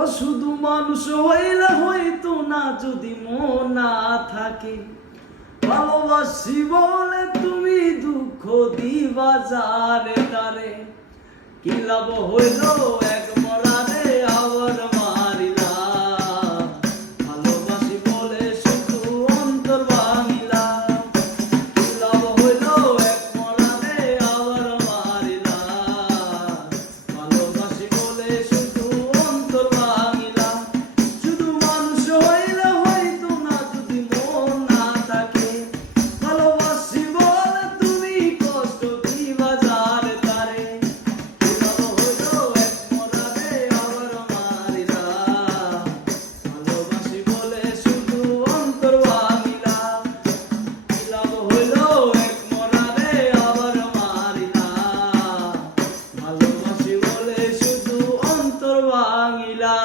ও শুধু মানুষ হইলে হইতো না যদি মন না থাকে, ভালোবাসি বলে তুমি দুঃখ দিবা যারে তারে, কি লাভ হইল এক মরারে আবার মারিলা, ভালোবাসি বলে শুধু অন্তর ভাঙিলা, কি লাভ হইল এক মরারে আবার মারিলা, ভালোবাসি বলে শুধু অন্তর ভাঙিলা, শুধু মানুষ হইলে হইতো না যদি মন না থাকে, ভালোবাসি বলে তুমি কষ্ট দিবা যারে তারে, কি লাভ হইল এক মরারে আবার মারিলা, ভালোবাসি বলে শুধু অন্তর ভাঙিলা, কি লাভ হইল এক মরারে আবার মারিলা, ভালোবাসি বলে শুধু অন্তর ভাঙিলা।